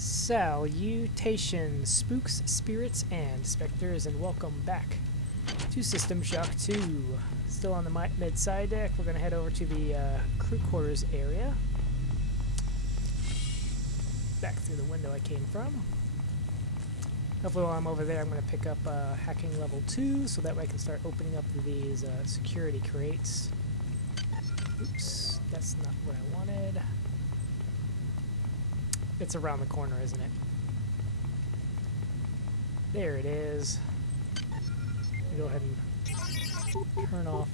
Salutations, spooks, spirits, and specters, and welcome back to System Shock 2. Still on the mid-side deck, we're going to head over to the crew quarters area. Back through the window I came from. Hopefully while I'm over there, I'm going to pick up hacking level 2, so that way I can start opening up these security crates. Oops, that's not what I wanted. It's around the corner, isn't it? There it is. Go ahead and turn off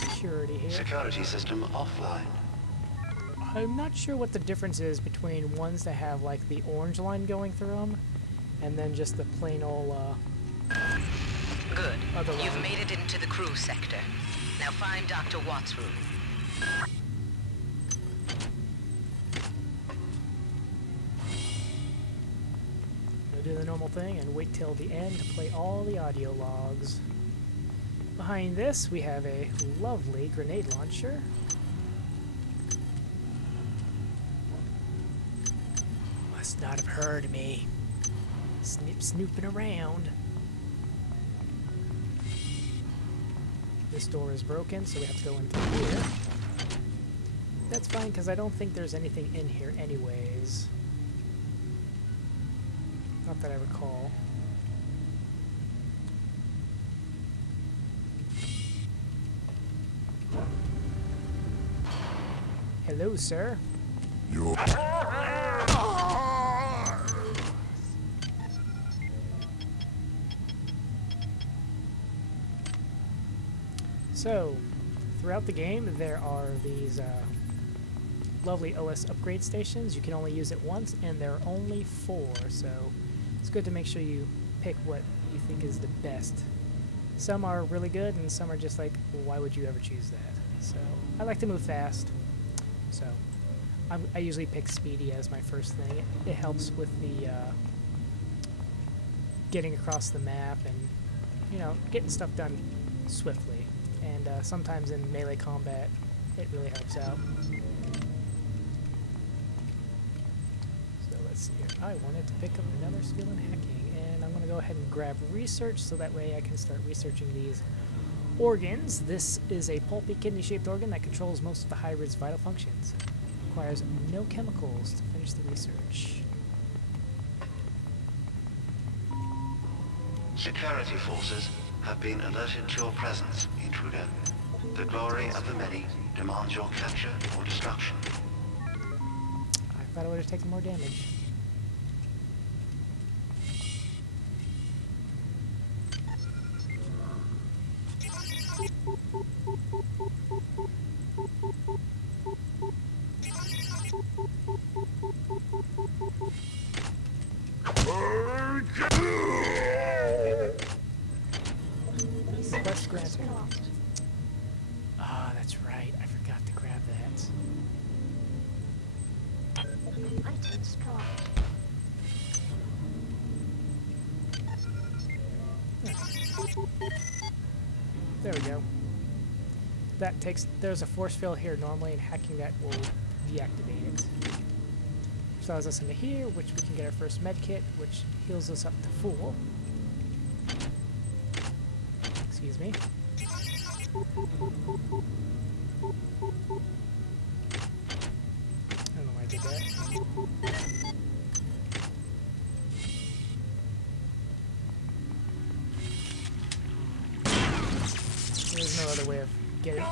security here. Security system offline. I'm not sure what the difference is between ones that have like the orange line going through them and then just the plain old Good. other line. You've made it into the crew sector. Now find Dr. Watt's room. Do the normal thing and wait till the end to play all the audio logs. Behind this, we have a lovely grenade launcher. Must not have heard me. Snooping around. This door is broken, so we have to go in through here. That's fine, because I don't think there's anything in here anyways. Not that I recall. Hello, sir. So, throughout the game, there are these lovely OS upgrade stations. You can only use it once, and there are only 4, so it's good to make sure you pick what you think is the best. Some are really good, and some are just like, why would you ever choose that? So, I like to move fast, so I usually pick Speedy as my first thing. It helps with the getting across the map and, you know, getting stuff done swiftly. And sometimes in melee combat, it really helps out. So let's see here. I wanted to pick up another skill in hacking, and I'm going to go ahead and grab research so that way I can start researching these organs. This is a pulpy kidney-shaped organ that controls most of the high-risk vital functions. Requires no chemicals to finish the research. Security forces have been alerted to your presence, intruder. The glory of the many demands your capture or destruction. I thought I would have taken more damage. Quest granted. Ah, that's right. I forgot to grab that. Items dropped. There we go. That takes. There's a force field here normally, and hacking that will deactivate it. Which allows us into here, which we can get our first med kit, which heals us up to full. Excuse me. I don't know why I did that. There's no other way of getting.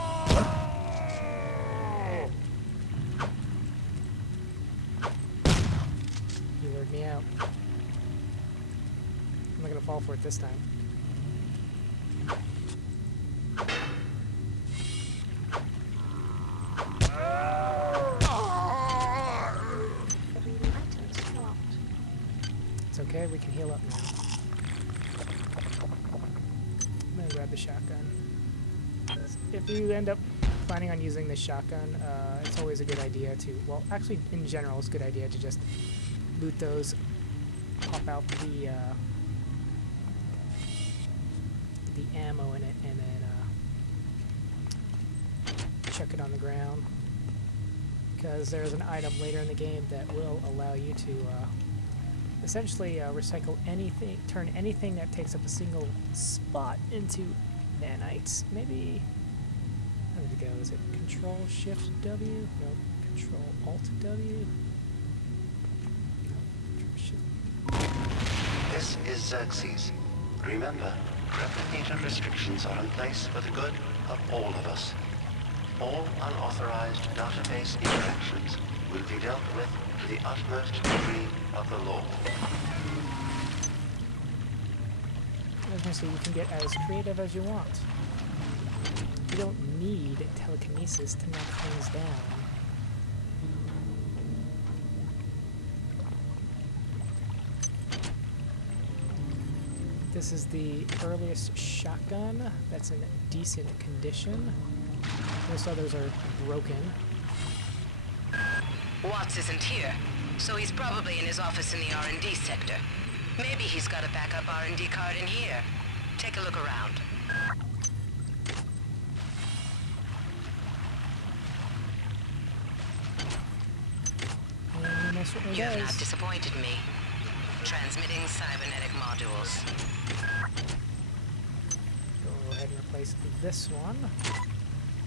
You lured me out. I'm not gonna fall for it this time. It's okay, we can heal up now. I'm gonna grab the shotgun. If you end up planning on using the shotgun, it's always a good idea to, well, actually in general it's a good idea to just loot those, pop out the ammo in it, and then chuck it on the ground. because there's an item later in the game that will allow you to essentially recycle anything, turn anything that takes up a single spot into nanites. Maybe, how did it go? Is it Control Shift W? No, Control Alt W? No, Control Shift. This is Xerxes. Remember, replicator restrictions are in place for the good of all of us. All unauthorized database interactions will be dealt with to the utmost degree of the law. I was going to say, you can get as creative as you want. You don't need telekinesis to knock things down. This is the earliest shotgun that's in decent condition. Most others are broken. Watts isn't here, so he's probably in his office in the R&D sector. Maybe he's got a backup R&D card in here. Take a look around. And that's what it You have does. not disappointed me. Transmitting cybernetic modules. Go ahead and replace this one,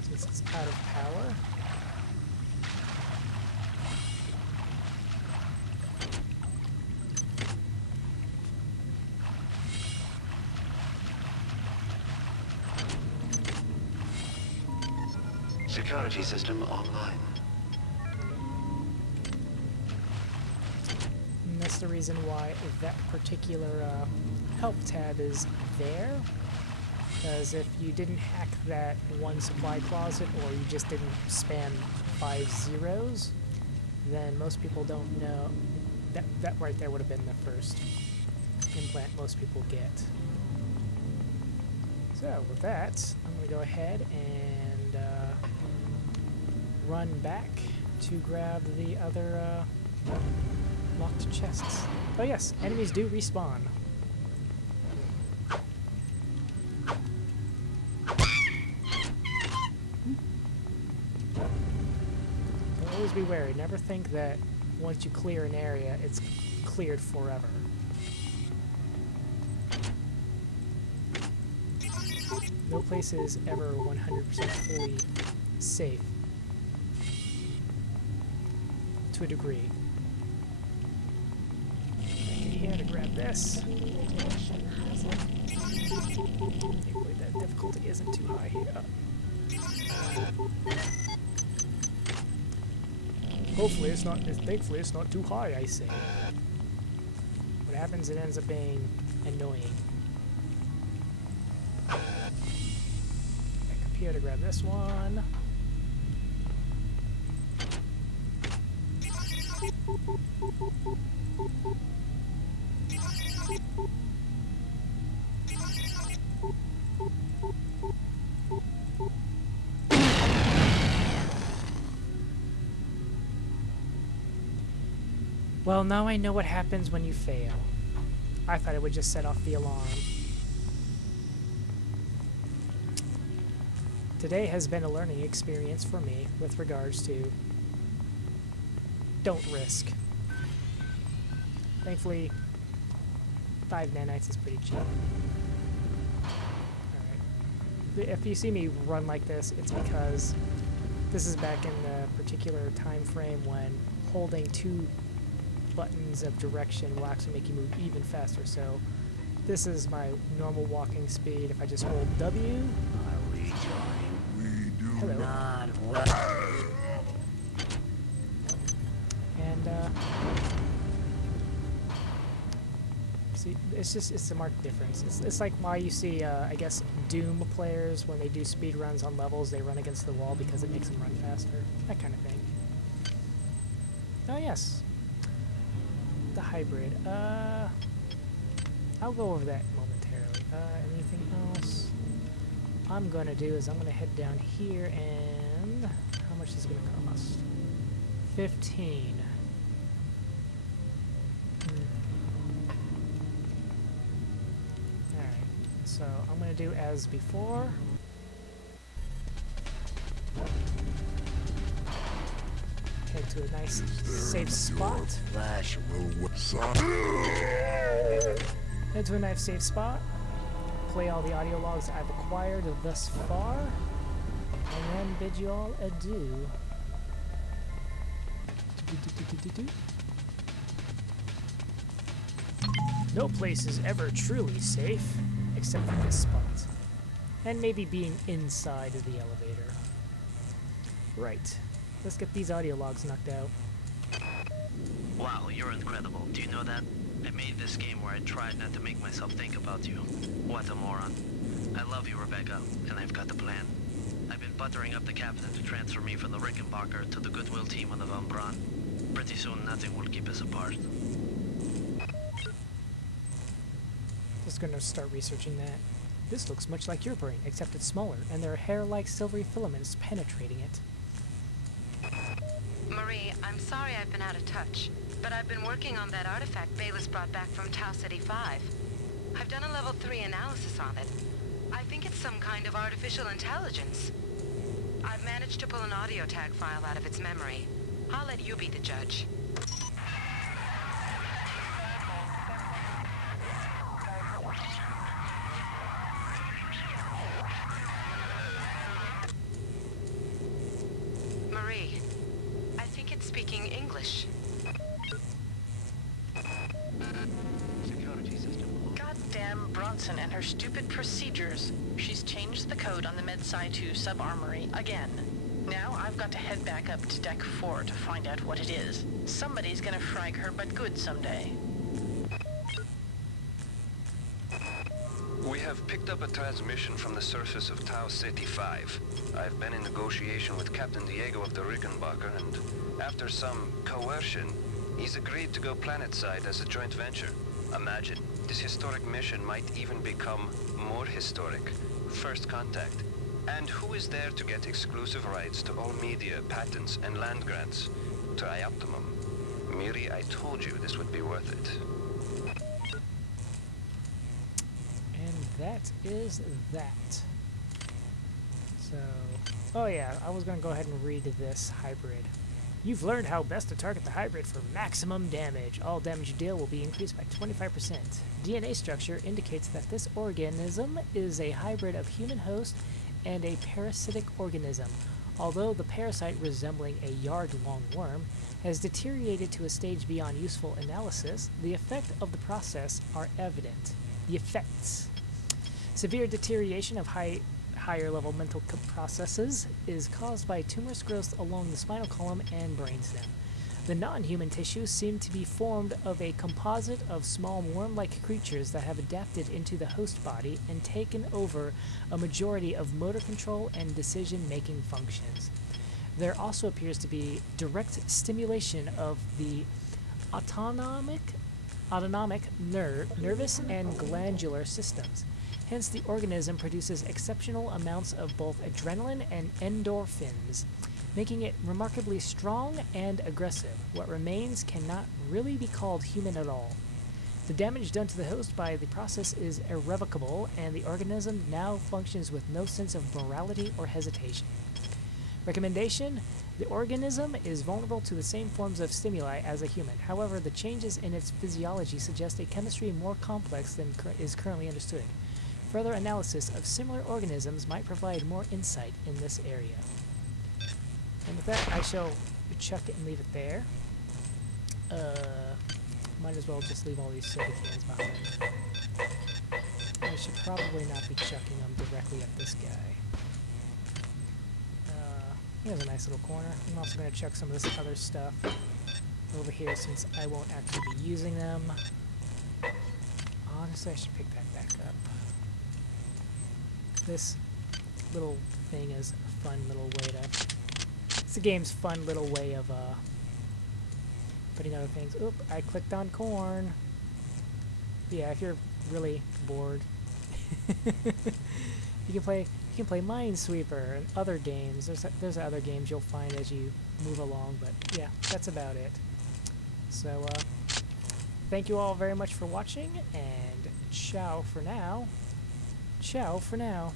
since it's out of power. Security system online. And that's the reason why that particular help tab is there. Because if you didn't hack that one supply closet, or you just didn't spam 5 zeros, then most people don't know. That right there would have been the first implant most people get. So with that, I'm going to go ahead and run back to grab the other locked chests. Oh yes, enemies do respawn. But always be wary. Never think that once you clear an area, it's cleared forever. No place is ever 100% fully safe. To a degree. Get here to grab this. Hopefully that difficulty isn't too high here. Hopefully it's not. Thankfully it's not too high, I say. What happens? It ends up being annoying. Back up here to grab this one. Well, now I know what happens when you fail. I thought it would just set off the alarm. Today has been a learning experience for me with regards to don't risk. Thankfully, 5 nanites is pretty cheap. Alright. If you see me run like this, it's because this is back in the particular time frame when holding 2 buttons of direction will actually make you move even faster. So this is my normal walking speed. If I just hold W, hello. And see, it's a marked difference. It's like why you see I guess Doom players when they do speed runs on levels, they run against the wall because it makes them run faster. That kind of thing. Oh yes. The hybrid. I'll go over that momentarily. Anything else? I'm gonna do is I'm gonna head down here and how much is it gonna cost? 15. Alright, so I'm gonna do as before. to a nice safe spot. Flash will Head to a nice safe spot. Play all the audio logs I've acquired thus far. And then bid you all adieu. No place is ever truly safe, except for this spot. And maybe being inside of the elevator. Right. Let's get these audio logs knocked out. Wow, you're incredible. Do you know that? I made this game where I tried not to make myself think about you. What a moron. I love you, Rebecca, and I've got the plan. I've been buttering up the captain to transfer me from the Rickenbacker to the Goodwill team on the Von Braun. Pretty soon, nothing will keep us apart. Just gonna start researching that. This looks much like your brain, except it's smaller, and there are hair-like silvery filaments penetrating it. Marie, I'm sorry I've been out of touch, but I've been working on that artifact Bayless brought back from Tau City 5. I've done a level 3 analysis on it. I think it's some kind of artificial intelligence. I've managed to pull an audio tag file out of its memory. I'll let you be the judge. Marie, I think it's speaking English. Security system. Goddamn Bronson and her stupid procedures. She's changed the code on the MedSci 2 sub-armory again. Now I've got to head back up to Deck 4 to find out what it is. Somebody's gonna frag her but good someday. We have picked up a transmission from the surface of Tau City 5. I've been in negotiation with Captain Diego of the Rickenbacker, and after some coercion, he's agreed to go planetside as a joint venture. Imagine, this historic mission might even become more historic. First contact. And who is there to get exclusive rights to all media, patents, and land grants? Trioptimum. Miri, I told you this would be worth it. And that is that. So, oh yeah, I was going to go ahead and read this hybrid. You've learned how best to target the hybrid for maximum damage. All damage you deal will be increased by 25%. DNA structure indicates that this organism is a hybrid of human host and a parasitic organism. Although the parasite, resembling a yard-long worm, has deteriorated to a stage beyond useful analysis, the effect of the process are evident. The effects. Severe deterioration of higher-level mental processes is caused by tumorous growth along the spinal column and brainstem. The non-human tissues seem to be formed of a composite of small worm-like creatures that have adapted into the host body and taken over a majority of motor control and decision-making functions. There also appears to be direct stimulation of the autonomic nervous and glandular systems. Hence, the organism produces exceptional amounts of both adrenaline and endorphins, making it remarkably strong and aggressive. What remains cannot really be called human at all. The damage done to the host by the process is irrevocable, and the organism now functions with no sense of morality or hesitation. Recommendation: the organism is vulnerable to the same forms of stimuli as a human. However, the changes in its physiology suggest a chemistry more complex than is currently understood. Further analysis of similar organisms might provide more insight in this area. And with that, I shall chuck it and leave it there. Might as well just leave all these soda cans behind. I should probably not be chucking them directly at this guy. He has a nice little corner. I'm also going to chuck some of this other stuff over here since I won't actually be using them. Honestly, I should pick that back up. This little thing is a fun little way to... It's the game's fun little way of putting other things. Oop, I clicked on corn. Yeah, if you're really bored, you can play Minesweeper and other games. There's other games you'll find as you move along, but yeah, that's about it. So thank you all very much for watching, and ciao for now. Ciao for now.